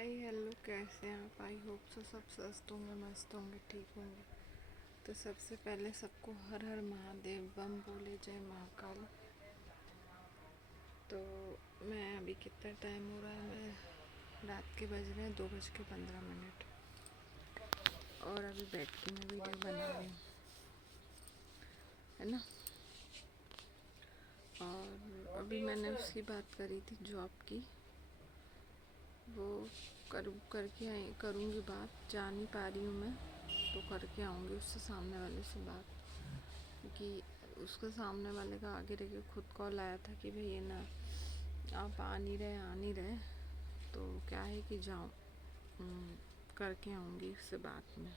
Hi hello, कैसे हैं आप? आई होप सो सब स्वस्थ होंगे, मस्त होंगे, ठीक होंगे। तो सबसे पहले सबको हर हर महादेव, बम बोले, जय महाकाल। तो मैं अभी कितना टाइम हो रहा है, मैं रात के बज रहे हैं 2:15 और अभी बैठ के मैं वीडियो बना रही हूँ, है ना। और अभी मैंने उसकी बात करी थी, जॉब की। वो करके आई, करूँगी बात। जा नहीं पा रही हूँ मैं, तो करके आऊँगी उससे, सामने वाले से बात। क्योंकि उसके सामने वाले का आगे रह के खुद कॉल आया था कि भैया ना आप आ नहीं रहे। तो क्या है कि जाऊँ, करके आऊँगी उससे बात में।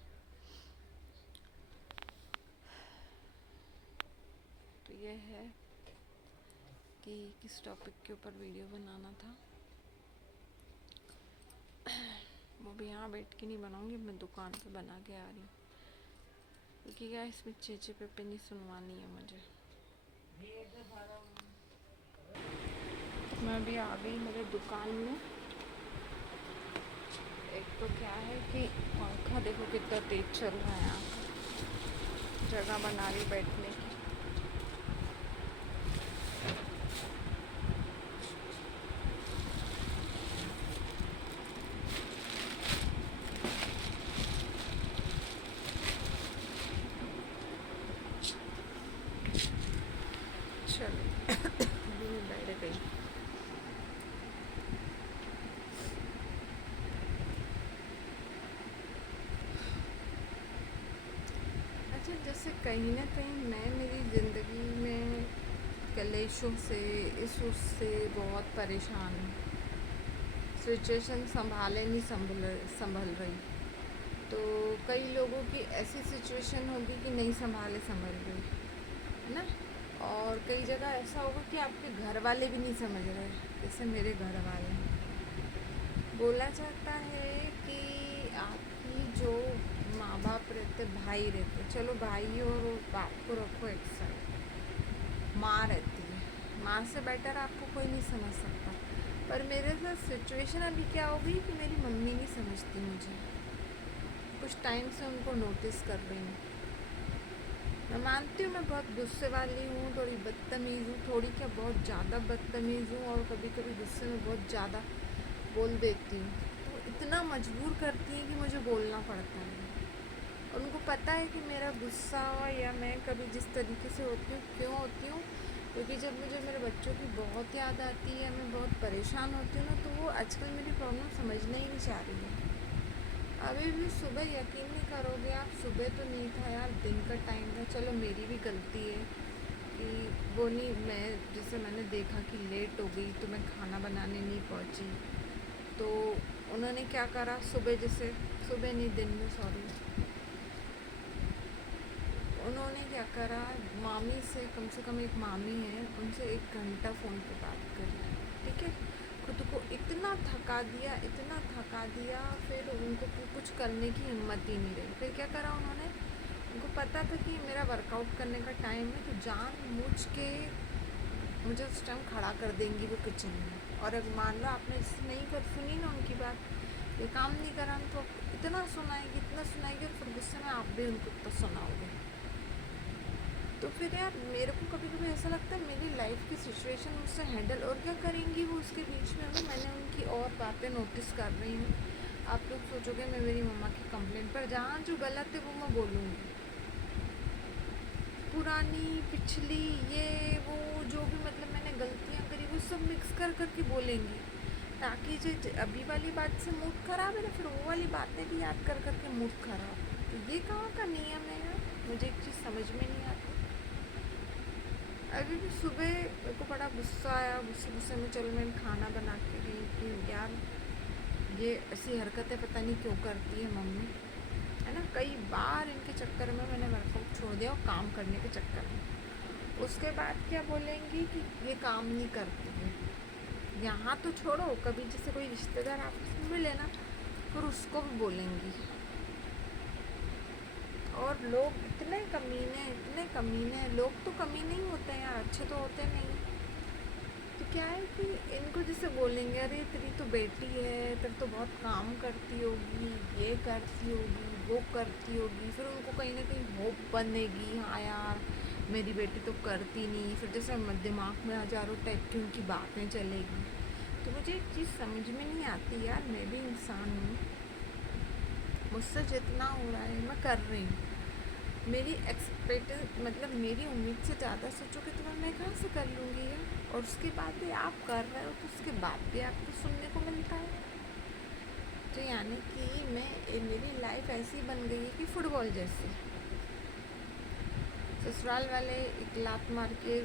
तो ये है कि किस टॉपिक के ऊपर वीडियो बनाना था। वो भी यहाँ बैठ के नहीं बनाऊँगी, मैं दुकान पे बना के आ रही हूँ। क्योंकि क्या इसमें चेचे पे नहीं सुनवानी है मुझे। मैं अभी आ गई मेरे दुकान में। एक तो क्या है कि पंखा देखो कितना तेज चल रहा है, यहाँ जगह बना रही बैठने की। चलो अभी मैं बैठ गई। अच्छा, जैसे कहीं ना कहीं मैं मेरी ज़िंदगी में कलेशों से, इस उससे बहुत परेशान हूँ। सिचुएशन संभाले नहीं संभल रही। तो कई लोगों की ऐसी सिचुएशन होगी कि नहीं संभाले संभल रही, है ना। और कई जगह ऐसा होगा कि आपके घर वाले भी नहीं समझ रहे, जैसे मेरे घर वाले। बोला जाता है कि आपकी जो माँ बाप रहते, भाई रहते, चलो भाई और बाप को रखो एक साइड, माँ रहती है, माँ से बेटर आपको कोई नहीं समझ सकता। पर मेरे साथ सिचुएशन अभी क्या हो गई कि मेरी मम्मी नहीं समझती मुझे। कुछ टाइम से उनको नोटिस कर रही हूँ। मैं मानती हूँ मैं बहुत गुस्से वाली हूँ, थोड़ी बदतमीज़ हूँ, थोड़ी क्या बहुत ज़्यादा बदतमीज़ हूँ, और कभी कभी गुस्से में बहुत ज़्यादा बोल देती हूँ। तो इतना मजबूर करती हैं कि मुझे बोलना पड़ता है। और उनको पता है कि मेरा गुस्सा या मैं कभी जिस तरीके से होती हूँ क्यों होती हूँ, क्योंकि जब मुझे मेरे बच्चों की बहुत याद आती है, मैं बहुत परेशान होती हूँ ना, तो वो आजकल मेरी प्रॉब्लम समझना ही नहीं चाह रही है। अभी भी सुबह, यकीन नहीं करोगे आप, सुबह तो नहीं था यार, दिन का टाइम था। चलो मेरी भी गलती है कि वो नहीं, मैं जैसे मैंने देखा कि लेट हो गई तो मैं खाना बनाने नहीं पहुंची। तो उन्होंने क्या करा, सुबह जैसे, सुबह नहीं दिन में, सॉरी, उन्होंने क्या करा, मामी से कम एक मामी है, उनसे 1 घंटा फ़ोन पे बात करी, ठीक है। खुद को इतना थका दिया, इतना थका दिया, फिर उनको कुछ करने की हिम्मत ही नहीं रही। फिर क्या करा उन्होंने, उनको पता था कि मेरा वर्कआउट करने का टाइम है, तो जानबूझ के मुझे उस टाइम खड़ा कर देंगी वो किचन में। और अगर मान लो आपने नहीं कर सुनी ना उनकी बात, ये काम नहीं करा, तो इतना सुनाएगी, इतना सुनाएगी, और फिर गुस्से में आप भी उनको इतना सुनाओगे। तो फिर यार मेरे को कभी कभी ऐसा लगता है मेरी लाइफ की सिचुएशन मुझसे हैंडल और क्या करेंगी वो, उसके बीच में भी मैंने उनकी और बातें नोटिस कर रही हूँ। आप लोग सोचोगे मैं मेरी मम्मा की कंप्लेंट पर, जहाँ जो गलत है वो मैं बोलूँगी, पुरानी पिछली ये वो जो भी मतलब मैंने गलतियाँ करी वो सब मिक्स कर के बोलेंगी, ताकि जो अभी वाली बात से मूड खराब है ना, फिर वो वाली बातें भी याद कर के मूड खराब। तो ये कहाँ का नियम है यार, मुझे एक चीज़ समझ में नहीं आती। अभी भी सुबह मेरे को बड़ा गुस्सा आया, गुस्से में चलो मैं खाना बना के गई कि यार ये ऐसी हरकतें पता नहीं क्यों करती है मम्मी, है ना। कई बार इनके चक्कर में मैंने वर्कआउट छोड़ दिया, और काम करने के चक्कर में। उसके बाद क्या बोलेंगी कि ये काम नहीं करती है। यहाँ तो छोड़ो, कभी जैसे कोई रिश्तेदार आपस में मिले ना, फिर उसको भी बोलेंगी। और लोग इतने कमीने, लोग तो कमीने ही होते हैं यार, अच्छे तो होते नहीं। तो क्या है कि इनको जैसे बोलेंगे अरे तेरी तो बेटी है, तेरे तो बहुत काम करती होगी, ये करती होगी, वो करती होगी, फिर उनको कहीं ना कहीं होप बनेगी, हाँ यार मेरी बेटी तो करती नहीं, फिर जैसे दिमाग में हजारों टाइप की उनकी बातें चलेगी। तो मुझे एक चीज़ समझ में नहीं आती यार, मैं भी इंसान हूँ, मुझसे जितना हो रहा है मैं कर रही हूँ। मेरी एक्सपेक्ट मतलब मेरी उम्मीद से ज़्यादा सोचोगे तो मैं कहाँ से कर लूँगी यार। और उसके बाद भी आप कर रहे हो तो उसके बाद भी आपको सुनने को मिलता है। तो यानी कि मेरी लाइफ ऐसी बन गई है कि फुटबॉल जैसी। ससुराल वाले एक लात मार के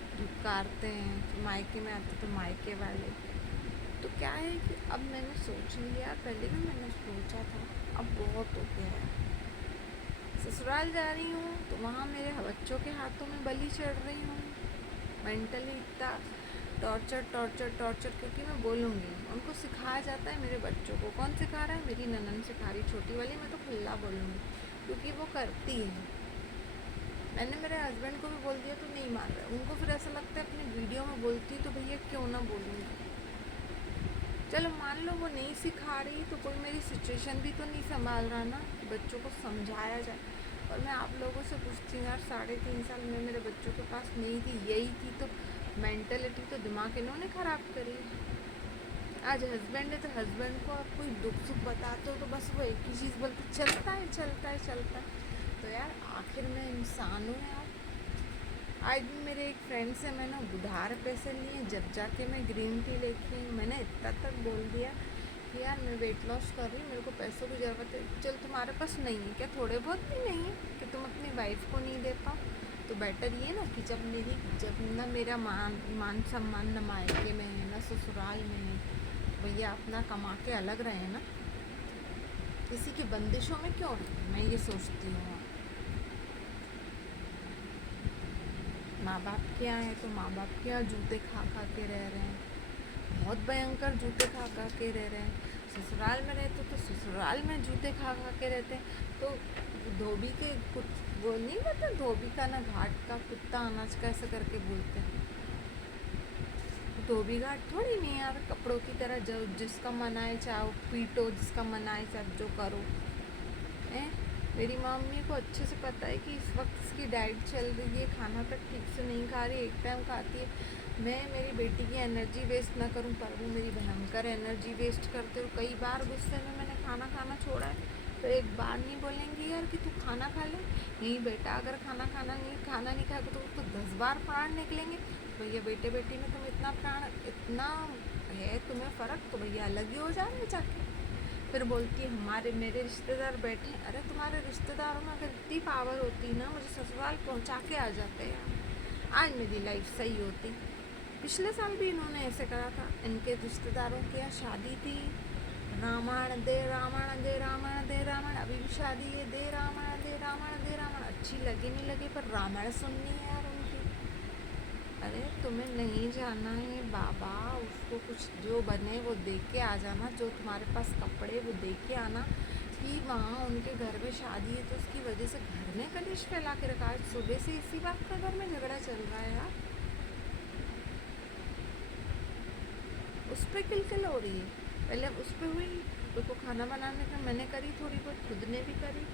कारते हैं, तो मायके में आते तो मायके वाले। तो क्या है कि अब मैंने सोच लिया, पहले भी मैंने सोचा था, अब बहुत हो गया है। ससुराल जा रही हूँ तो वहाँ मेरे बच्चों के हाथों में बलि चढ़ रही हूँ। मेंटली इतना टॉर्चर क्योंकि मैं बोलूँगी, उनको सिखाया जाता है मेरे बच्चों को। कौन सिखा रहा है? मेरी ननन सिखा रही, छोटी वाली। मैं तो खुला बोलूँगी क्योंकि वो करती है। मैंने मेरे हस्बैंड को भी बोल दिया तो नहीं मान रहे। उनको फिर ऐसा लगता है अपनी वीडियो में बोलती तो भैया क्यों ना बोलूँगी। चलो मान लो वो नहीं सिखा रही तो कोई मेरी सिचुएशन भी तो नहीं संभाल रहा ना, बच्चों को समझाया जाए। और मैं आप लोगों से पूछती हूँ यार, 3.5 साल में मेरे बच्चों के पास नहीं थी, यही थी तो मेंटलिटी तो दिमाग इन्होंने ख़राब करी। आज हस्बैंड है तो हस्बैंड को आप कोई दुख सुख बताते हो तो बस वो एक ही चीज़ बोलते, चलता है चलता है चलता है। तो यार आखिर मैं इंसान हूँ यार। आज भी मेरे एक फ्रेंड से मैंने उधार पैसे लिए, जब जाके मैं ग्रीन टी लेके आई। मैंने इतना तक बोल दिया कि यार मैं वेट लॉस कर रही हूँ, मेरे को पैसों की ज़रूरत है। चल तुम्हारे पास नहीं है क्या? थोड़े बहुत भी नहीं है कि तुम अपनी वाइफ को नहीं दे पाओ? तो बेटर ये ना कि जब ना मेरा मान सम्मान न मायके में है ना ससुराल में है, भैया अपना कमा के अलग रहे ना, किसी की बंदिशों में क्यों रहे। मैं ये सोचती हूँ। माँ बाप के यहाँ है तो माँ बाप के यहाँ जूते खा खा के रह रहे हैं, बहुत भयंकर जूते खा खा के रह रहे हैं। ससुराल में रहते तो ससुराल में जूते खा खा के रहते हैं। तो धोबी के वो नहीं कहते, धोबी का ना घाट का कुत्ता अनाज का ऐसा करके बोलते हैं। धोबी घाट थोड़ी नहीं यार, कपड़ों की तरह जो जिसका मन आए चाहो पीटो, जिसका मन आए सब जो करो। मेरी मम्मी को अच्छे से पता है कि इस वक्त इसकी डाइट चल रही है, खाना तक ठीक से नहीं खा रही, एक टाइम खाती है। मैं मेरी बेटी की एनर्जी वेस्ट ना करूं, पर वो मेरी भयंकर एनर्जी वेस्ट करते हो। कई बार गुस्से में मैंने खाना छोड़ा है, तो एक बार नहीं बोलेंगी यार कि तू खाना खा ले। नहीं बेटा, अगर खाना नहीं खाएगा तो 10 बार प्राण निकलेंगे। भैया बेटे बेटी में तुम इतना है तुम्हें फ़र्क, तो भैया अलग ही हो जाए जाके। फिर बोलती है मेरे रिश्तेदार बैठे। अरे तुम्हारे रिश्तेदारों में अगर इतनी पावर होती ना, मुझे ससुराल पहुंचा के आ जाते यार, आज मेरी लाइफ सही होती। पिछले साल भी इन्होंने ऐसे करा था। इनके रिश्तेदारों की यहाँ शादी थी, रामायण दे रामायण दे रामायण दे रामायण, अभी भी शादी है, दे रामायण दे रामायण दे रामायण। अच्छी लगे नहीं लगे पर रामायण सुननी है यार उनकी। अरे तुम्हें नहीं जाना है बाबा, उसको कुछ जो बने वो दे के आ जाना, जो तुम्हारे पास कपड़े वो दे के आना। कि वहाँ उनके घर में शादी है तो उसकी वजह से घर में कलेश फैला के रखा है। सुबह से इसी बात का घर में झगड़ा चल रहा है यार, उस पर किलकिल हो रही है। पहले उस पर हुई, उसको खाना बनाने का मैंने करी, थोड़ी बहुत खुद ने भी करी।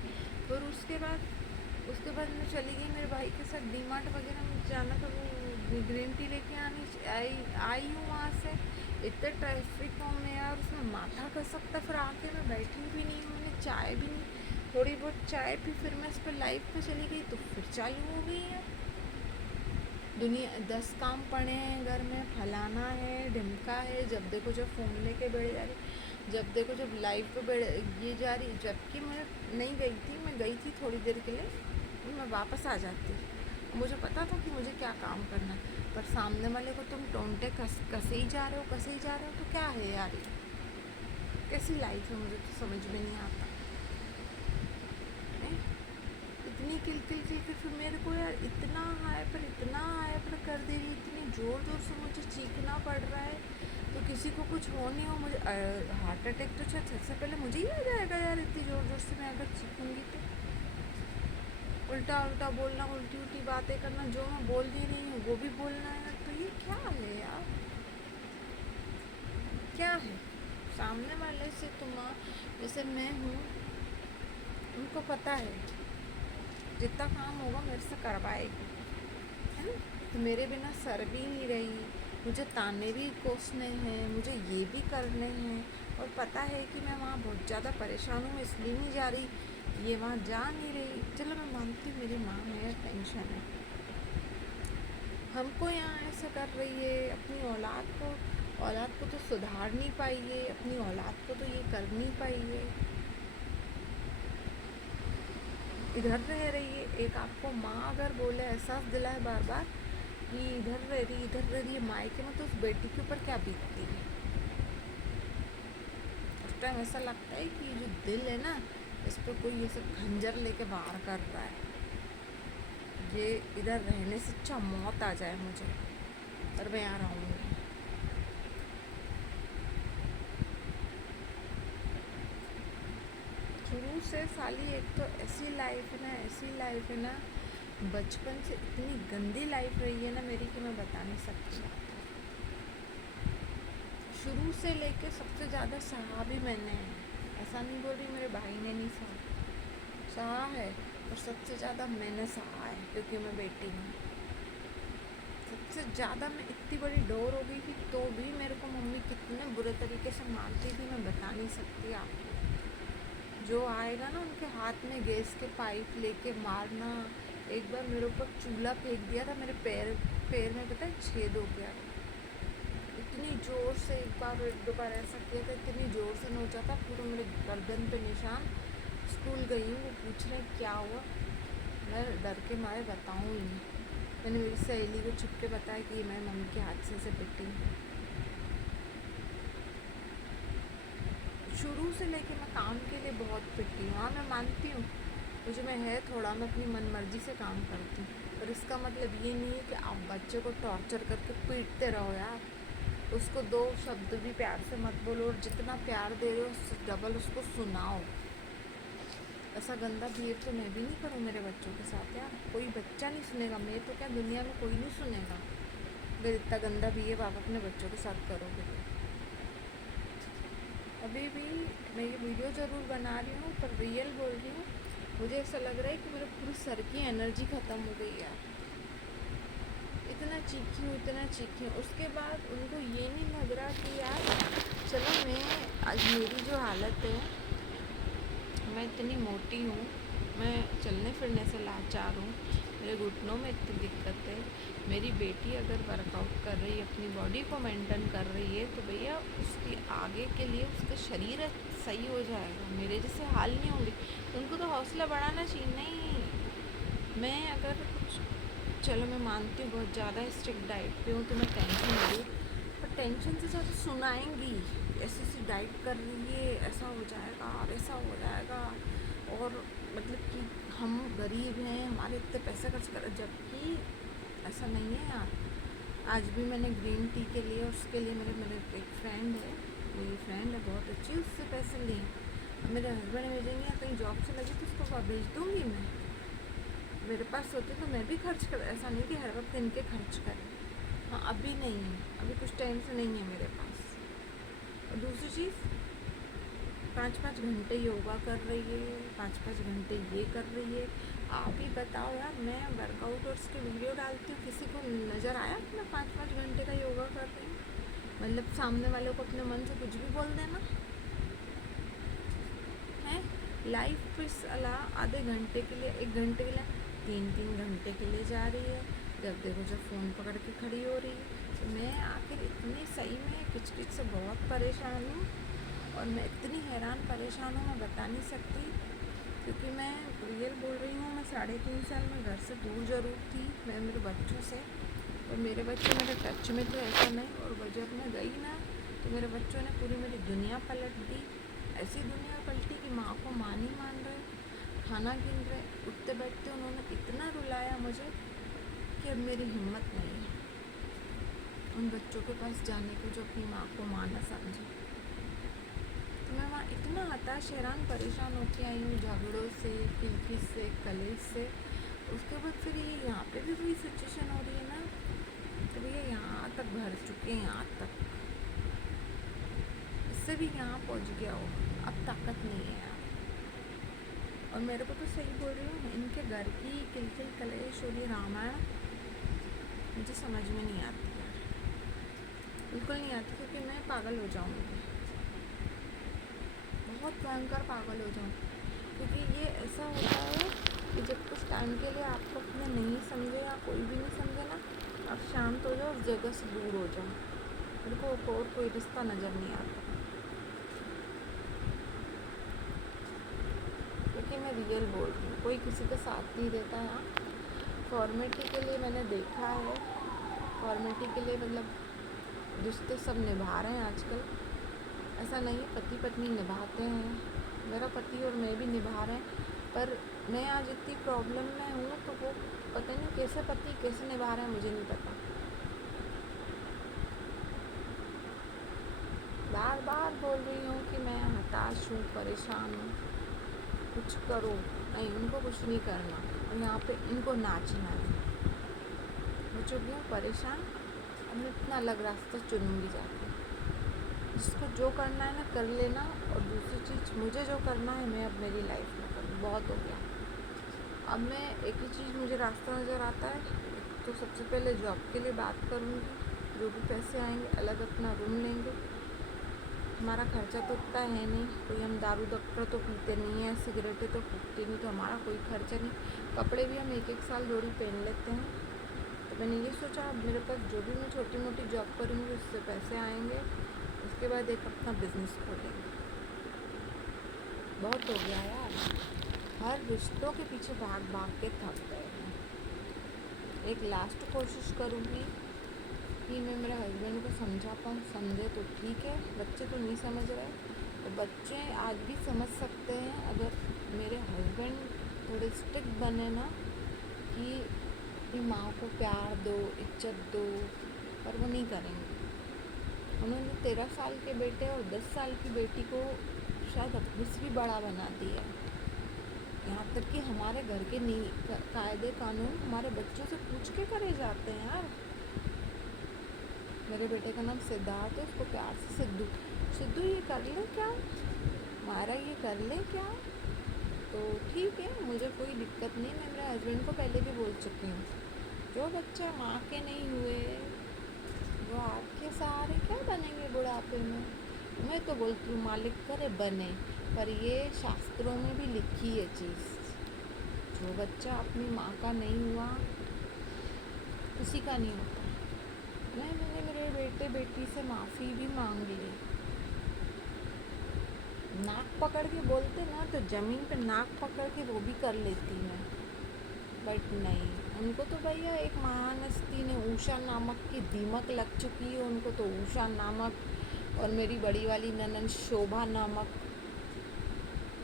फिर उसके बाद मैं चली गई मेरे भाई के साथ डीमार्ट वगैरह में जाना था, वो ग्रीन टी लेके आई हूँ वहाँ से। इतने ट्रैफिक में यार, उसमें माथा खसकता। फिर आके मैं बैठी भी नहीं, मैंने चाय भी नहीं, थोड़ी बहुत चाय पी, फिर मैं इस पर लाइव पे चली गई तो फिर चालू हो गई है दुनिया। 10 काम पड़े हैं घर में, फलाना है ढिमका है, जब देखो जब फ़ोन लेके बैठ जा रही, जब देखो जब लाइव पे बैठ ये जा रही। जबकि मैं नहीं गई थी, मैं गई थी थोड़ी देर के लिए, मैं वापस आ जाती। मुझे पता था कि मुझे क्या काम करना है, पर सामने वाले को तुम टोंटे कसे ही जा रहे हो तो क्या है यार, कैसी लाइफ है? मुझे तो समझ में नहीं आता। इतनी किल फिर मेरे को यार इतना हाइपर कर दे रही, इतनी ज़ोर से मुझे चीखना पड़ रहा है। तो किसी को कुछ हो नहीं हो, मुझे हार्ट अटैक तो सबसे पहले मुझे ही आ जाएगा यार, इतनी ज़ोर से मैं अगर चीखूँगी तो। उल्टा बोलना, उल्टी बातें करना, जो मैं बोल भी रही हूँ वो भी बोलना है, तो ये क्या है यार। क्या है सामने वाले से तुम, जैसे मैं हूँ, उनको पता है जितना काम होगा मेरे से करवाएगी, है ना। तो मेरे बिना सर भी नहीं रही, मुझे ताने भी कोसने हैं, मुझे ये भी करने हैं, और पता है कि मैं वहाँ बहुत ज़्यादा परेशान हूँ, इसलिए नहीं जा रही, ये वहाँ जा नहीं रही। चलो मैं मानती हूँ मेरी माँ है, टेंशन है, हमको यहाँ ऐसा कर रही है, अपनी औलाद को तो सुधार नहीं पाई है, अपनी औलाद को तो ये कर नहीं पाई है, इधर रह रही है। एक आपको माँ अगर बोले, एहसास दिलाए बार बार कि इधर रह रही है मायके में, तो उस बेटी के ऊपर क्या बीतती है। उस टाइम ऐसा लगता है कि जो दिल है ना, इस पर कोई ये सब खंजर लेके वार कर रहा है, ये इधर रहने से अच्छा मौत आ जाए मुझे, और मैं यहाँ रहूँगी। शुरू से साली एक तो ऐसी लाइफ है ना, बचपन से इतनी गंदी लाइफ रही है ना मेरी कि मैं बता नहीं सकती। शुरू से लेके सबसे ज़्यादा सहा भी मैंने है, ऐसा नहीं बोल रही मेरे भाई ने नहीं सहा है, और सबसे ज़्यादा मैंने सहा है क्योंकि मैं बेटी हूँ। सबसे ज़्यादा मैं इतनी बड़ी डोर हो गई थी, तो भी मेरे को मम्मी कितने बुरे तरीके से मारती थी, मैं बता नहीं सकती आपको। जो आएगा ना उनके हाथ में गैस के पाइप लेके मारना। एक बार मेरे ऊपर चूल्हा फेंक दिया था, मेरे पैर में पता है छेद हो गया, इतनी ज़ोर से। एक दो बार ऐसा किया था, इतनी ज़ोर से नोचा था, पूरा मेरे गर्दन पे निशान। स्कूल गई हूँ, वो पूछ रहे क्या हुआ, मैं डर के मारे बताऊँ ही नहीं। मैंने मेरी सहेली को छुप के बताया कि मैं मम्मी के हादसे से पिटी। शुरू से लेके मैं काम के लिए बहुत पिटी हूँ। हाँ मैं मानती हूँ मुझे में है थोड़ा, मैं अपनी मन मर्जी से काम करती हूँ, पर इसका मतलब ये नहीं है कि आप बच्चे को टॉर्चर करके पीटते रहो यार। उसको दो शब्द भी प्यार से मत बोलो, और जितना प्यार दे रहे हो उससे डबल उसको सुनाओ। ऐसा गंदा बिहेव तो मैं भी नहीं करूँ मेरे बच्चों के साथ यार, कोई बच्चा नहीं सुनेगा, मैं तो क्या दुनिया में कोई नहीं सुनेगा अगर इतना गंदा बिहेव आप अपने बच्चों के साथ करोगे तो। अभी भी मैं ये वीडियो ज़रूर बना रही हूँ, पर रियल बोल रही हूँ, मुझे ऐसा लग रहा है कि मेरे पूरे सर की एनर्जी ख़त्म हो गई यार। इतना चीखी हूँ, उसके बाद उनको ये नहीं लग रहा कि यार चलो मैं आज मेरी जो हालत है, मैं इतनी मोटी हूँ, मैं चलने फिरने से लाचार हूँ, मेरे घुटनों में इतनी दिक्कत है, मेरी बेटी अगर वर्कआउट कर रही है, अपनी बॉडी को मेंटेन कर रही है, तो भैया उसकी आगे के लिए उसका शरीर सही हो जाएगा, मेरे जैसे हाल नहीं होंगे। उनको तो हौसला बढ़ाना चाहिए। नहीं, मैं अगर कुछ, चलो मैं मानती हूँ बहुत ज़्यादा स्ट्रिक्ट डाइट पे हूँ तो मैं टेंशन ले रही हूँ, पर टेंशन से ज़्यादा सुनाएंगी ऐसी डाइट कर रही है, ऐसा हो जाएगा, वैसा हो जाएगा, और मतलब कि हम गरीब हैं, हमारे इतने पैसे खर्च कर, जबकि ऐसा नहीं है यार। आज भी मैंने ग्रीन टी के लिए, उसके लिए मेरे एक फ्रेंड है, मेरी फ्रेंड है बहुत अच्छी, उससे पैसे लिए। मेरे हस्बैंड भेजेंगे या कहीं जॉब से लगी तो उसको भेज दूँगी मैं, मेरे पास होते तो मैं भी खर्च कर, ऐसा नहीं कि हर वक्त इनके खर्च करें। हाँ अभी नहीं है, अभी कुछ टाइम से नहीं है मेरे पास। और दूसरी चीज़, 5-5 घंटे योगा कर रही है, 5-5 घंटे ये कर रही है। आप ही बताओ यार, मैं वर्कआउट और उसके वीडियो डालती हूँ, किसी को नज़र आया कि मैं 5-5 घंटे का योगा कर रही हूँ? मतलब सामने वाले को अपने मन से कुछ भी बोल देना है। लाइफ पे सलाह आधे घंटे के लिए, 1 घंटे के लिए, 3-3 घंटे के लिए जा रही है, जब देखो जब फ़ोन पकड़ के खड़ी हो रही है। तो मैं आखिर इतनी सही में किच से बहुत परेशान हूँ, और मैं इतनी हैरान परेशान हूँ मैं बता नहीं सकती, क्योंकि मैं रियल बोल रही हूँ। मैं 3.5 साल में घर से दूर ज़रूर थी, मैं मेरे बच्चों से, और मेरे बच्चे मेरे टच में तो ऐसा नहीं, और जब मैं गई ना तो मेरे बच्चों ने पूरी मेरी दुनिया पलट दी। ऐसी दुनिया पलटी कि माँ को माँ नहीं मान रहे, खाना गिन रहे, उठते बैठते उन्होंने इतना रुलाया मुझे कि अब मेरी हिम्मत नहीं है उन बच्चों के पास जाने को जो अपनी माँ को माँ न समझे। तो मैं वहाँ इतना हताश, हैरान, परेशान होके आई हूँ, झगड़ों से, किलकिश से, कलेश से। उसके बाद फिर ये यहाँ पे भी वही सिचुएशन हो रही है ना, तो भैया यहाँ तक भर चुके हैं, यहाँ तक। उससे भी यहाँ पहुँच गया हो, अब ताकत नहीं है यार। और मेरे को तो सही बोल रही हूँ, इनके घर की किलकिल कलेश और ये रामायण मुझे समझ में नहीं आती यार, बिल्कुल नहीं आती, क्योंकि मैं पागल हो जाऊँगी, बहुत भयंकर पागल हो जाऊँ। क्योंकि ये ऐसा होता है कि जब कुछ टाइम के लिए आपको अपने नहीं समझे या कोई भी नहीं समझे ना, आप शांत हो जाओ, उस जगह से दूर हो जाओ। मेरे को और कोई रिश्ता नज़र नहीं आता, क्योंकि मैं रियल बोल रही हूँ, कोई किसी का साथ नहीं देता है। फॉर्मेलिटी के लिए मैंने देखा है, फॉर्मेलिटी के लिए मतलब रिश्ते सब निभा रहे हैं आजकल, ऐसा नहीं है, पति पत्नी निभाते हैं, मेरा पति और मैं भी निभा रहे हैं, पर मैं आज इतनी प्रॉब्लम में हूँ तो वो पता नहीं कैसे पति कैसे निभा रहे हैं, मुझे नहीं पता। बार बार बोल रही हूँ कि मैं हताश हूँ, परेशान हूँ, कुछ करो, नहीं उनको कुछ नहीं करना, और यहाँ पे इनको नाचना है। हो चुकी हूँ परेशान, अब मैं इतना अलग रास्ता चुनूँगी जाके, जिसको जो करना है ना कर लेना, और दूसरी चीज़ मुझे जो करना है मैं अब मेरी लाइफ में करूँ, बहुत हो गया। अब मैं एक ही चीज़ मुझे रास्ता नज़र आता है, तो सबसे पहले जॉब के लिए बात करूँगी, जो भी पैसे आएंगे अलग अपना रूम लेंगे, हमारा खर्चा तो उतना है नहीं, कोई हम दारू दफ्तर तो पीते नहीं हैं, सिगरेटें तो फूकते नहीं, तो हमारा कोई खर्चा नहीं, कपड़े भी हम एक एक साल जोड़ी पहन लेते हैं। तो मैंने ये सोचा अब मेरे पास जो भी मैं छोटी मोटी जॉब करूँगी उससे पैसे आएंगे, उसके बाद एक अपना बिजनेस खोलेंगे। बहुत हो गया यार, हर रिश्तों के पीछे भाग भाग के थक गए हैं। एक लास्ट कोशिश करूँगी कि मैं मेरे हस्बैंड को समझा पाऊँ, समझे तो ठीक है, बच्चे तो नहीं समझ रहे, तो बच्चे आज भी समझ सकते हैं अगर मेरे हस्बैंड थोड़े स्ट्रिक्ट बने ना, कि माँ को प्यार दो, इज्जत दो, पर वो नहीं करेंगे। उन्होंने 13 साल के बेटे और 10 साल की बेटी को शायद अपने से भी बड़ा बना दिया, यहाँ तक कि हमारे घर के कायदे कानून हमारे बच्चों से पूछ के करे जाते हैं यार। मेरे बेटे का नाम सिद्धार्थ है, उसको प्यार से सिद्धू, सिद्धू ये कर ले क्या, मारा ये कर ले क्या, तो ठीक है, मुझे कोई दिक्कत नहीं। मैं मेरे हस्बैंड को पहले भी बोल चुकी हूँ, जो बच्चा माँ के नहीं हुए वो आपके सहारे क्या बनेंगे बुढ़ापे में। मैं तो बोलती हूँ मालिक करे बने, पर ये शास्त्रों में भी लिखी है चीज़, जो बच्चा अपनी माँ का नहीं हुआ किसी का नहीं होता। मैंने मेरे बेटे बेटी से माफ़ी भी मांग ली, नाक पकड़ के बोलते ना तो ज़मीन पे नाक पकड़ के वो भी कर लेती मैं, बट नहीं, उनको तो भैया एक महान हस्ती ने, उषा नामक की दीमक लग चुकी है उनको, तो उषा नामक, और मेरी बड़ी वाली ननद शोभा नामक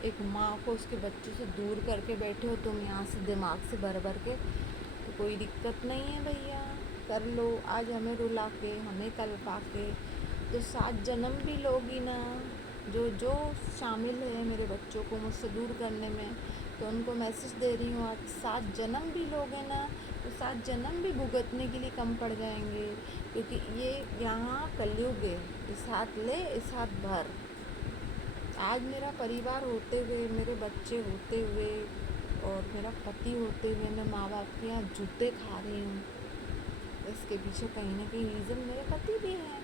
एक माँ को उसके बच्चों से दूर करके बैठे हो तुम यहाँ से दिमाग से भर भर के, तो कोई दिक्कत नहीं है भैया, कर लो, आज हमें रुला के हमें कल्पा के, तो 7 जन्म भी लोगी ना। जो जो शामिल है मेरे बच्चों को मुझसे दूर करने में, तो उनको मैसेज दे रही हूँ, आज 7 जन्म भी लोगे ना, तो 7 जन्म भी भुगतने के लिए कम पड़ जाएंगे, क्योंकि ये यहाँ कलयुग है, इस हाथ ले इस हाथ भर। आज मेरा परिवार होते हुए, मेरे बच्चे होते हुए और मेरा पति होते हुए मैं माँ बाप के यहाँ जूते खा रही हूँ, इसके पीछे कहीं ना कहीं रीज़न मेरे पति भी हैं।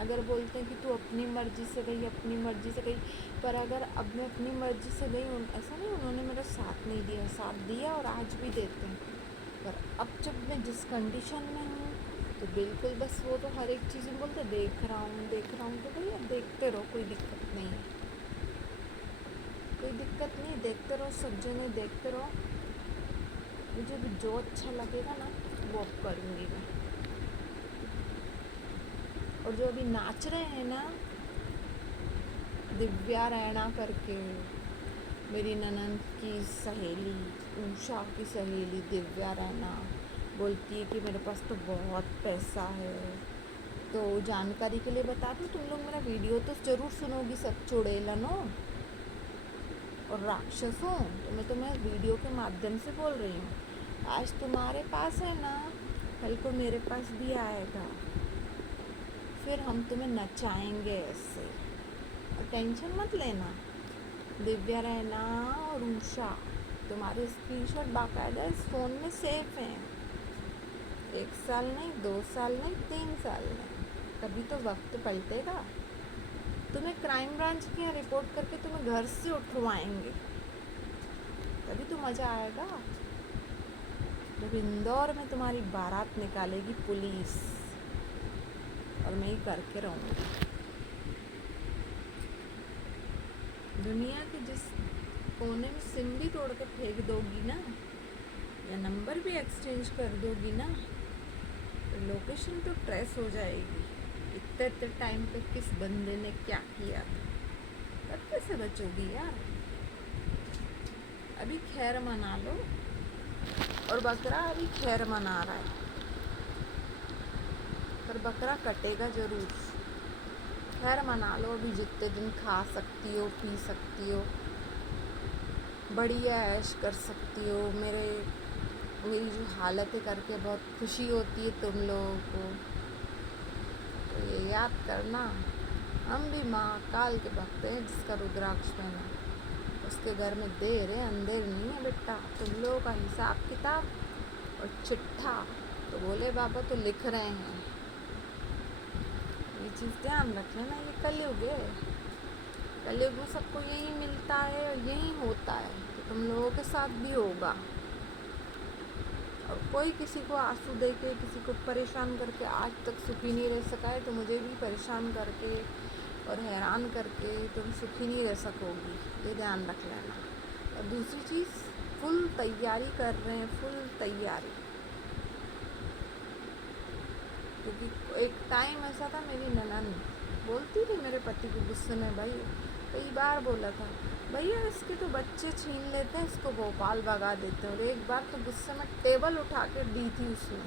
अगर बोलते हैं कि तू अपनी मर्ज़ी से गई, अपनी मर्ज़ी से गई, पर अगर अब मैं अपनी मर्ज़ी से गई, ऐसा नहीं उन्होंने मेरा साथ नहीं दिया, साथ दिया और आज भी देते हैं, पर अब जब मैं जिस कंडीशन में हूँ तो बिल्कुल बस वो तो हर एक चीज़ में बोलते देख रहा हूँ, तो भैया देखते रहो, कोई दिक्कत नहीं है, कोई दिक्कत नहीं, देखते रहो, सब जने देखते रहो, मुझे भी जो अच्छा लगेगा ना वो अब करूँगी मैं। और जो अभी नाच रहे हैं ना, दिव्या रैना करके, मेरी ननद की सहेली, उषा की सहेली दिव्या रैना, बोलती है कि मेरे पास तो बहुत पैसा है। तो जानकारी के लिए बता दूँ, तुम लोग मेरा वीडियो तो ज़रूर सुनोगी, सब चुड़ैलनो और राक्षसों, तो मैं तुम्हें वीडियो के माध्यम से बोल रही हूँ, आज तुम्हारे पास है ना, कल को मेरे पास भी आएगा, फिर हम तुम्हें नचाएंगे ऐसे। और टेंशन मत लेना, दिव्या रैना और उषा, तुम्हारे स्क्रीनशॉट बाकायदा इस फ़ोन में सेफ हैं। 1 साल नहीं, 2 साल नहीं, 3 साल नहीं, कभी तो वक्त पलटेगा। तुम्हें क्राइम ब्रांच के यहाँ रिपोर्ट करके तुम्हें घर से उठवाएंगे, तभी तो मज़ा आएगा। जब इंदौर में तुम्हारी बारात निकालेगी पुलिस, और मैं ही करके रहूँगी। दुनिया के जिस कोने में सिम भी तोड़ के फेंक दोगी ना, या नंबर भी एक्सचेंज कर दोगी ना, तो लोकेशन तो ट्रेस हो जाएगी। इतने इतने टाइम पे किस बंदे ने क्या किया था, तब कैसे बचोगी यार। अभी खैर मना लो, और बकरा अभी खैर मना रहा है, पर बकरा कटेगा ज़रूर। खैर मना लो, अभी जितने दिन खा सकती हो, पी सकती हो, बढ़िया ऐश कर सकती हो। मेरी जो हालतें करके बहुत खुशी होती है तुम लोगों को, तो ये याद करना, हम भी माँ काल के भक्त हैं जिसका रुद्राक्ष पहना। उसके घर में देर है अंधेर नहीं है बेटा। तुम लोगों का हिसाब किताब और चिट्ठा तो भोले बाबा तो लिख रहे हैं। ये चीज़ ध्यान रख लेना, ये कलयुग है। कलयुग में सबको यही मिलता है और यही होता है, तो तुम लोगों के साथ भी होगा। और कोई किसी को आंसू दे के, किसी को परेशान करके आज तक सुखी नहीं रह सका है, तो मुझे भी परेशान करके और हैरान करके तुम सुखी नहीं रह सकोगी, ये ध्यान रख लेना। और दूसरी चीज़, फुल तैयारी कर रहे हैं, फुल तैयारी। क्योंकि एक टाइम ऐसा था, मेरी ननद बोलती थी मेरे पति को गुस्से में, भाई कई बार बोला था, भैया इसके तो बच्चे छीन लेते हैं, इसको भोपाल भगा देते हैं। और एक बार तो गुस्से में टेबल उठा के दी थी उसने।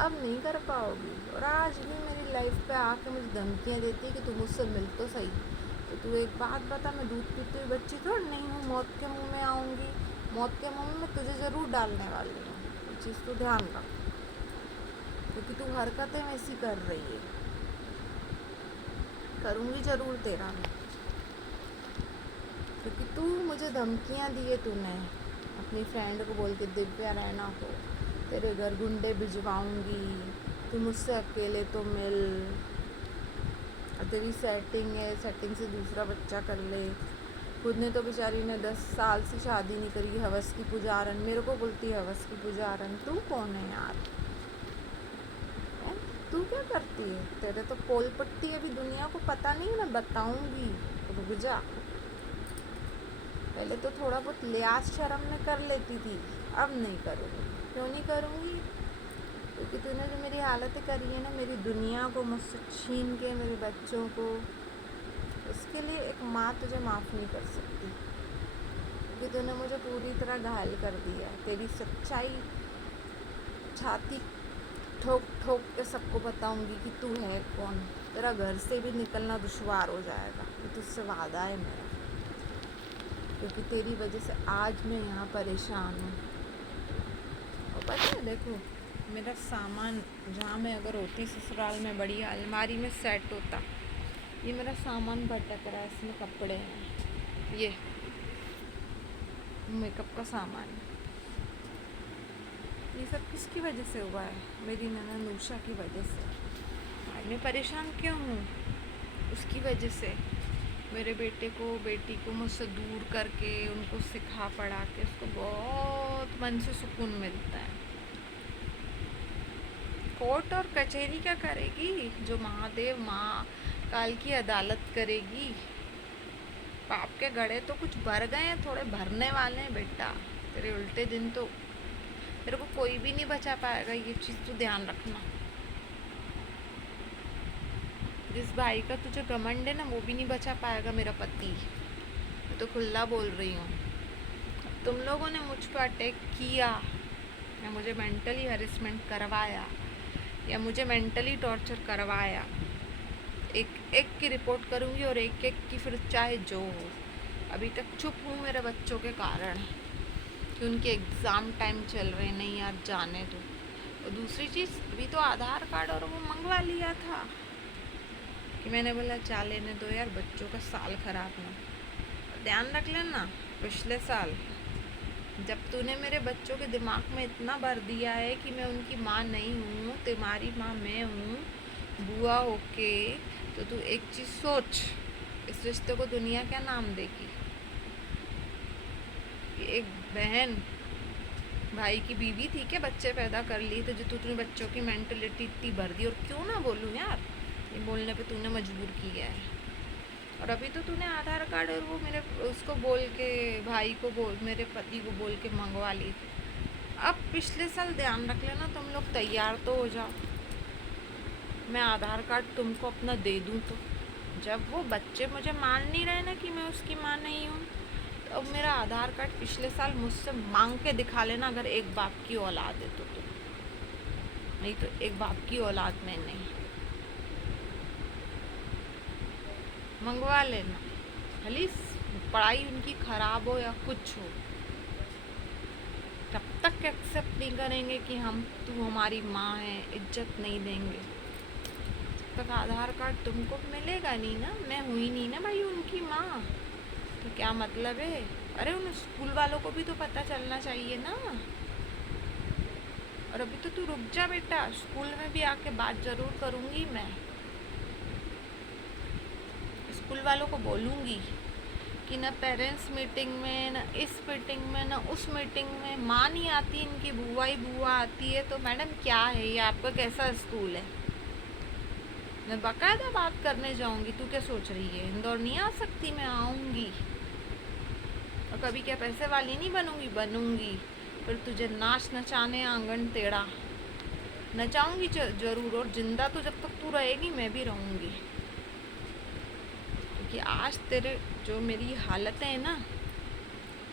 अब नहीं कर पाओगी। और आज भी मेरी लाइफ पे आके मुझे धमकियाँ देती है कि तू मुझसे मिल तो सही। तो तू एक बात बता, मैं दूध पीती हुई बच्ची थोड़ी नहीं हूँ, मौत के मुँह में आऊँगी। मौत के मुँह में तुझे ज़रूर डालने वाली हूँ, ये चीज़ तो ध्यान रख, क्योंकि तू हरकतें वैसी कर रही है। करूँगी ज़रूर तेरा भी, क्योंकि तू मुझे धमकियाँ दी है तूने अपनी फ्रेंड को बोल के, दिव्या रैना को तेरे घर गुंडे भिजवाऊँगी, तू मुझसे अकेले तो मिल, और तेरी सेटिंग है, सेटिंग से दूसरा बच्चा कर ले। खुद ने तो बेचारी ने 10 साल से शादी नहीं करी, हवस की पुजारन, मेरे को बोलती है हवस की पुजारन। तू कौन है यार, तू क्या करती है? तेरे तो पोल पट्टी अभी दुनिया को पता नहीं, मैं बताऊँगी, रुक जा। पहले तो थोड़ा बहुत लिहाज शर्म में कर लेती थी, अब नहीं करूँगी। क्यों नहीं करूँगी? क्योंकि तूने जो मेरी हालतें करी है ना, मेरी दुनिया को मुझसे छीन के, मेरे बच्चों को, उसके लिए एक माँ तुझे माफ़ नहीं कर सकती, क्योंकि तूने मुझे पूरी तरह घायल कर दिया। तेरी सच्चाई छाती ठोक ठोक के सबको बताऊंगी कि तू है कौन। तेरा घर से भी निकलना दुश्वार हो जाएगा, ये तुझसे वादा है मेरा, क्योंकि तेरी वजह से आज मैं यहाँ परेशान हूँ। और पता है, देखो मेरा सामान जहाँ मैं अगर होती ससुराल में बढ़िया अलमारी में सेट होता, ये मेरा सामान भटक रहा है, इसमें कपड़े हैं, ये मेकअप का सामान। ये सब किसकी वजह से हुआ है? मेरी ननद उषा की वजह से। आज मैं परेशान क्यों हूँ? उसकी वजह से। मेरे बेटे को बेटी को मुझसे दूर करके, उनको सिखा पढ़ा के, उसको बहुत मन से सुकून मिलता है। कोर्ट और कचहरी क्या करेगी? जो महादेव माँ काल की अदालत करेगी। पाप के गड़े तो कुछ भर गए हैं, थोड़े भरने वाले हैं बेटा। तेरे उल्टे दिन तो तेरे को कोई भी नहीं बचा पाएगा, ये चीज़ तो ध्यान रखना। जिस भाई का तुझे घमंड है ना, वो भी नहीं बचा पाएगा मेरा पति। मैं तो खुला बोल रही हूँ। तुम लोगों ने मुझ पर अटैक किया, या मुझे मेंटली हरेसमेंट करवाया, या मुझे मेंटली टॉर्चर करवाया, एक एक की रिपोर्ट करूँगी, और एक एक की फिर चाहे जो हो। अभी तक चुप हूँ मेरे बच्चों के कारण, कि उनके एग्ज़ाम टाइम चल रहे, नहीं यार जाने दो। और दूसरी चीज़, अभी तो आधार कार्ड और वो मंगवा लिया था, कि मैंने बोला चाल लेने दो यार, बच्चों का साल खराब ना। ध्यान रख लेना, पिछले साल जब तूने मेरे बच्चों के दिमाग में इतना भर दिया है कि मैं उनकी माँ नहीं हूँ, तुम्हारी माँ मैं हूँ बुआ होके, तो तू एक चीज़ सोच, इस रिश्ते को दुनिया क्या नाम देगी? कि एक बहन भाई की बीवी थी क्या, बच्चे पैदा कर ली, तो जो तूने बच्चों की मेंटलिटी इतनी भर दी। और क्यों ना बोलूँ यार, ये बोलने पे तूने मजबूर किया है। और अभी तो तूने आधार कार्ड और वो मेरे उसको बोल के भाई को बोल, मेरे पति को बोल के मंगवा ली। अब पिछले साल ध्यान रख लेना, तुम लोग तैयार तो हो जाओ, मैं आधार कार्ड तुमको अपना दे दूँ। तो जब वो बच्चे मुझे मान नहीं रहे ना कि मैं उसकी माँ नहीं हूँ, तो अब मेरा आधार कार्ड पिछले साल मुझसे मांग के दिखा लेना, अगर एक बाप की औलाद है तो। नहीं तो एक बाप की औलाद में नहीं, मंगवा लेना। भली पढ़ाई उनकी खराब हो या कुछ हो, तब तक एक्सेप्ट नहीं करेंगे कि हम तू हमारी माँ है, इज्जत नहीं देंगे। तब तक आधार कार्ड तुमको मिलेगा नहीं ना, मैं हुई नहीं ना भाई उनकी माँ, तो क्या मतलब है? अरे उन स्कूल वालों को भी तो पता चलना चाहिए ना। और अभी तो तू रुक जा बेटा, स्कूल में भी आके बात ज़रूर करूँगी मैं, स्कूल वालों को बोलूँगी कि ना पेरेंट्स मीटिंग में, ना इस मीटिंग में, ना उस मीटिंग में माँ नहीं आती, इनकी बुआ ही बुआ आती है। तो मैडम क्या है ये, आपका कैसा स्कूल है? मैं बाकायदा बात करने जाऊँगी। तू क्या सोच रही है इंदौर नहीं आ सकती? मैं आऊँगी। और कभी क्या पैसे वाली नहीं बनूँगी? बनूँगी। फिर तुझे नाच नचाने आंगन टेढ़ा नचाऊँगी ज़रूर। और जिंदा तो जब तक तू रहेगी मैं भी रहूँगी, क्योंकि आज तेरे जो मेरी हालत है ना,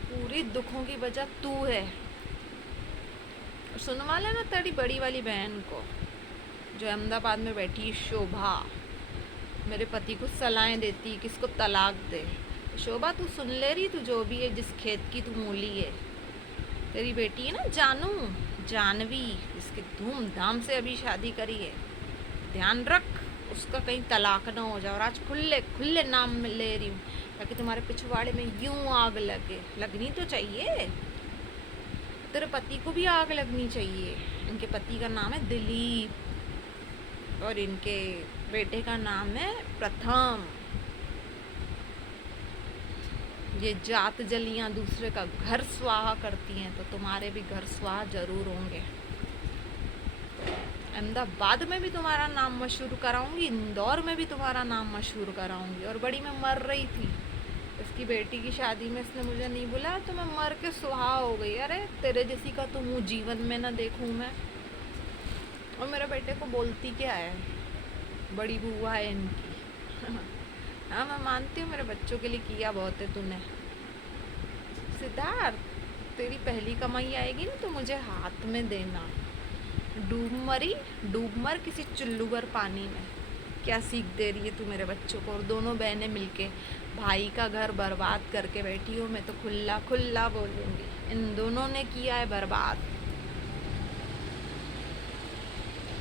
पूरी दुखों की वजह तू है। और सुनवा लेना तेरी बड़ी वाली बहन को, जो अहमदाबाद में बैठी, शोभा, मेरे पति को सलाहें देती किसको तलाक दे। शोभा तू सुन ले रही, तू जो भी है, जिस खेत की तू मूली है, तेरी बेटी है ना जानू, जानवी, इसकी धूमधाम से अभी शादी करी है, ध्यान रख उसका कहीं तलाक ना हो जाए। और आज खुले खुले नाम ले रही हूँ, ताकि तुम्हारे पिछवाड़े में यूं आग लगे, लगनी तो चाहिए, तेरे पति को भी आग लगनी चाहिए। इनके पति का नाम है दिलीप और इनके बेटे का नाम है प्रथम। ये जात जलियां दूसरे का घर स्वाहा करती हैं, तो तुम्हारे भी घर स्वाहा जरूर होंगे। अहमदाबाद में भी तुम्हारा नाम मशहूर कराऊंगी, इंदौर में भी तुम्हारा नाम मशहूर कराऊंगी। और बड़ी मैं मर रही थी, इसकी बेटी की शादी में इसने मुझे नहीं बुलाया, तो मैं मर के सुहा हो गई। अरे तेरे जैसी का तो मुँह जीवन में ना देखूं मैं। और मेरे बेटे को बोलती क्या है, बड़ी बुआ है इनकी। हाँ मैं मानती हूँ, मेरे बच्चों के लिए किया बहुत है तूने। सिद्धार्थ, तेरी पहली कमाई आएगी ना तो मुझे हाथ में देना। डूब मर किसी चुल्लू भर पानी में। क्या सीख दे रही है तू मेरे बच्चों को? और दोनों बहनें मिलके भाई का घर बर्बाद करके बैठी हो। मैं तो खुला खुला बोलूँगी, इन दोनों ने किया है बर्बाद।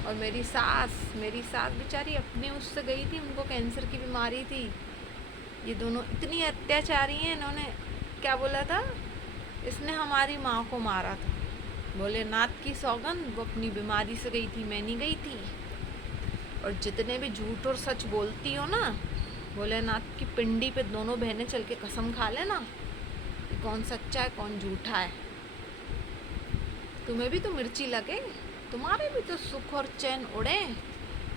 और मेरी सास बेचारी अपने उससे गई थी, उनको कैंसर की बीमारी थी। ये दोनों इतनी अत्याचारी हैं, इन्होंने क्या बोला था, इसने हमारी माँ को मारा था। भोलेनाथ की सौगंध, वो अपनी बीमारी से गई थी, मैं नहीं गई थी। और जितने भी झूठ और सच बोलती हो ना, भोलेनाथ की पिंडी पे दोनों बहनें चल के कसम खा लेना कि कौन सच्चा है कौन झूठा है। तुम्हें भी तो मिर्ची लगे, तुम्हारे भी तो सुख और चैन उड़े।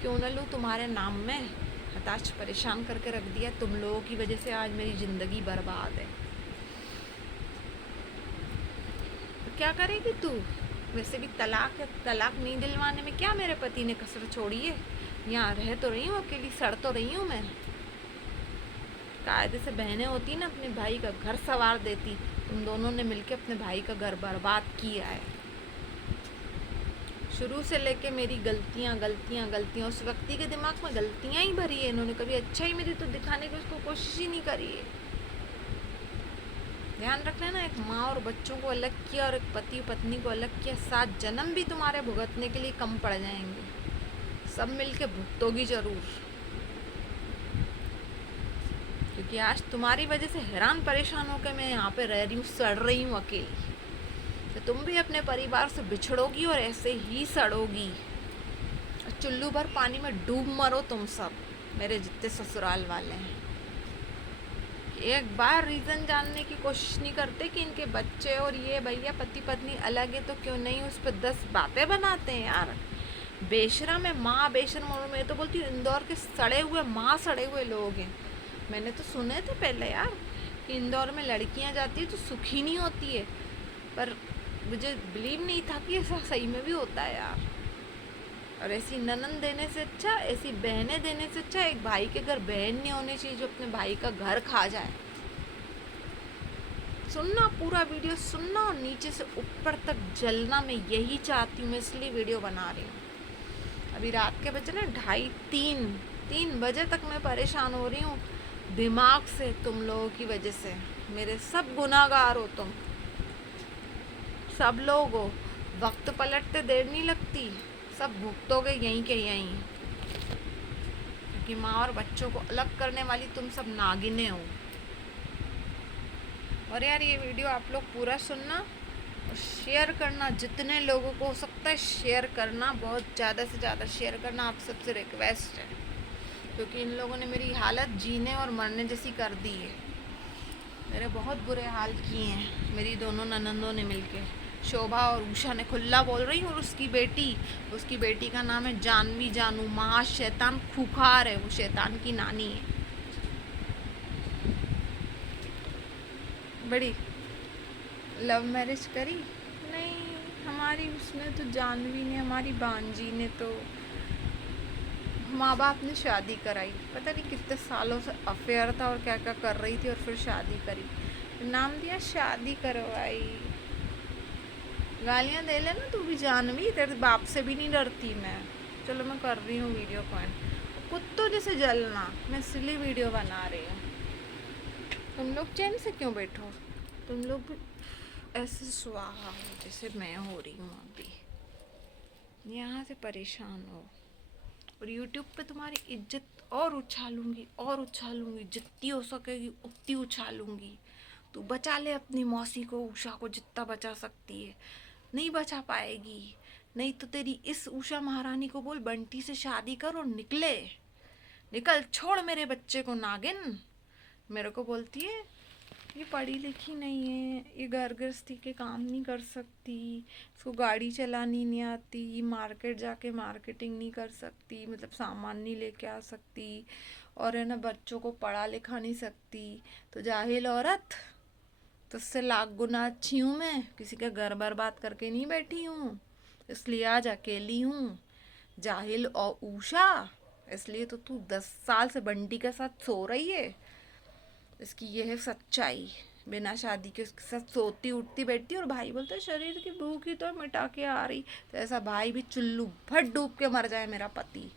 क्यों न लूँ तुम्हारे नाम में? हताश परेशान करके रख दिया तुम लोगों की वजह से, आज मेरी ज़िंदगी बर्बाद है। तो क्या करेगी तू? वैसे भी तलाक नहीं दिलवाने में क्या मेरे पति ने कसर छोड़ी है? यहाँ रह तो रही हूँ अकेली, सड़ तो रही हूँ मैं। कायदे से बहनें होती ना, अपने भाई का घर संवार देती। तुम दोनों ने मिलके अपने भाई का घर बर्बाद किया है। शुरू से लेके मेरी गलतियाँ, उस व्यक्ति के दिमाग में गलतियाँ ही भरी है इन्होंने, कभी अच्छा ही मेरी तो दिखाने की उसको कोशिश ही नहीं करी है। ध्यान रखना ना, एक माँ और बच्चों को अलग किया और एक पति पत्नी को अलग किया, 7 जन्म भी तुम्हारे भुगतने के लिए कम पड़ जाएंगे। सब मिलके भुगतोगी जरूर। क्योंकि आज तुम्हारी वजह से हैरान परेशान होकर मैं यहाँ पे रह रही हूँ, सड़ रही हूँ अकेली। तो तुम भी अपने परिवार से बिछड़ोगी और ऐसे ही सड़ोगी। चुल्लू भर पानी में डूब मरो तुम सब, मेरे जितने ससुराल वाले हैं। एक बार रीज़न जानने की कोशिश नहीं करते कि इनके बच्चे और ये भैया पति पत्नी अलग है तो क्यों नहीं उस पर 10 बातें बनाते हैं यार। बेशरम है माँ, बेशरम। और मैं तो बोलती हूँ इंदौर के सड़े हुए माँ सड़े हुए लोग हैं। मैंने तो सुने थे पहले यार कि इंदौर में लड़कियाँ जाती है तो सुखी नहीं होती है, पर मुझे बिलीव नहीं था कि ऐसा सही में भी होता है यार। और ऐसी ननंद देने से अच्छा, ऐसी बहनें देने से अच्छा एक भाई के घर बहन नहीं होनी चाहिए जो अपने भाई का घर खा जाए। सुनना, पूरा वीडियो सुनना और नीचे से ऊपर तक जलना। मैं यही चाहती हूँ, मैं इसलिए वीडियो बना रही हूँ। अभी रात के बजे ना 2:30-3 बजे तक मैं परेशान हो रही हूँ दिमाग से, तुम लोगों की वजह से। मेरे सब गुनाहगार हो तुम, सब लोग हो। वक्त पलटते देर नहीं लगती, सब भुगतोगे यहीं के यहीं। क्योंकि माँ और बच्चों को अलग करने वाली तुम सब नागिने हो। और यार ये वीडियो आप लोग पूरा सुनना और शेयर करना, जितने लोगों को हो सकता है शेयर करना, बहुत ज़्यादा से ज़्यादा शेयर करना, आप सबसे रिक्वेस्ट है। क्योंकि इन लोगों ने मेरी हालत जीने और मरने जैसी कर दी है। मेरे बहुत बुरे हाल किए हैं मेरी दोनों ननंदों ने मिलके। शोभा और उषा ने, खुल्ला बोल रही हूँ। और उसकी बेटी का नाम है जानवी जानू। महा शैतान खूखार है वो, शैतान की नानी है बड़ी। लव मैरिज करी नहीं हमारी, उसने तो जानवी ने, हमारी भांजी ने तो माँ बाप ने शादी कराई। पता नहीं कितने सालों से अफेयर था और क्या क्या कर रही थी और फिर शादी करी, नाम दिया शादी करवाई। गालियाँ दे लेना तू भी जानवी, तेरे बाप से भी नहीं डरती मैं। चलो मैं कर रही हूँ वीडियो पॉइंट। कुत्तों जैसे जलना, मैं इसलिए वीडियो बना रही हूँ। तुम लोग चैन से क्यों बैठो, तुम लोग भी ऐसे स्वाहा हो जैसे मैं हो रही हूँ अभी। यहाँ से परेशान हो और यूट्यूब पे तुम्हारी इज्जत और उछालूंगी, जितनी हो सकेगी उतनी उछालूंगी। तू बचा ले अपनी मौसी को, उषा को, जितना बचा सकती है। नहीं बचा पाएगी, नहीं तो तेरी इस उषा महारानी को बोल बंटी से शादी कर और निकल, छोड़ मेरे बच्चे को नागिन। मेरे को बोलती है ये पढ़ी लिखी नहीं है, ये घर गृहस्थी के काम नहीं कर सकती, इसको गाड़ी चलानी नहीं आती, मार्केट जाके मार्केटिंग नहीं कर सकती, मतलब सामान नहीं लेके आ सकती, और है ना बच्चों को पढ़ा लिखा नहीं सकती। तो जाहिल औरत, तुझसे लाख गुना अच्छी हूँ मैं, किसी का घर बर्बाद करके नहीं बैठी हूँ, इसलिए आज अकेली हूँ। जाहिल और उषा, इसलिए तो तू 10 साल से बंटी के साथ सो रही है। इसकी ये है सच्चाई, बिना शादी के उसके साथ सोती उठती बैठती। और भाई बोलता है शरीर की भूख ही तो मिटा के आ रही। तो ऐसा भाई भी चुल्लू भट डूब के मर जाए मेरा पति,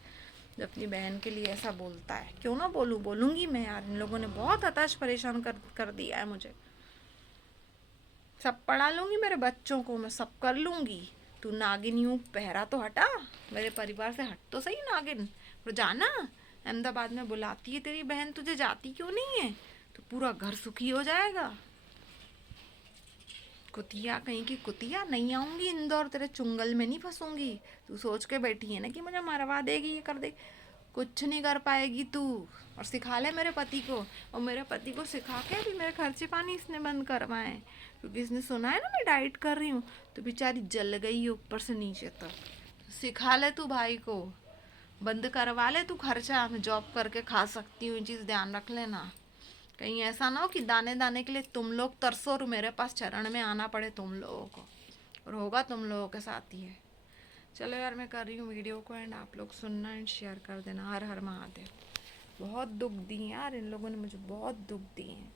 जो अपनी बहन के लिए ऐसा बोलता है। क्यों ना बोलूँगी मैं यार, इन लोगों ने बहुत हताश परेशान कर दिया है मुझे। सब पढ़ा लूँगी मेरे बच्चों को, मैं सब कर लूँगी। तू नागिन यूँ पहरा तो हटा, मेरे परिवार से हट तो सही नागिन। तो जाना अहमदाबाद में बुलाती है तेरी बहन, तुझे जाती क्यों नहीं है? तो पूरा घर सुखी हो जाएगा। कुतिया कहीं की कुतिया, नहीं आऊँगी इंदौर, तेरे चुंगल में नहीं फंसूंगी। तू सोच के बैठी है ना कि मुझे मरवा देगी, ये कर देगी। कुछ नहीं कर पाएगी तू। और सिखा ले मेरे पति को, और मेरे पति को सिखा के अभी मेरे खर्चे पानी इसने बंद करवाए, क्योंकि इसने सुना है ना मैं डाइट कर रही हूँ। तो बेचारी जल गई है ऊपर से नीचे तक। सिखा ले तू भाई को, बंद करवा ले तू खर्चा। मैं जॉब करके खा सकती हूँ, ये चीज़ ध्यान रख लेना। कहीं ऐसा ना हो कि दाने दाने के लिए तुम लोग तरसो और मेरे पास चरण में आना पड़े तुम लोगों को, और होगा तुम लोगों के साथ ही है। चलो यार मैं कर रही हूँ वीडियो को एंड, आप लोग सुनना एंड शेयर कर देना। हर हर महादेव। बहुत दुख दिए यार इन लोगों ने मुझे, बहुत दुख दिए हैं।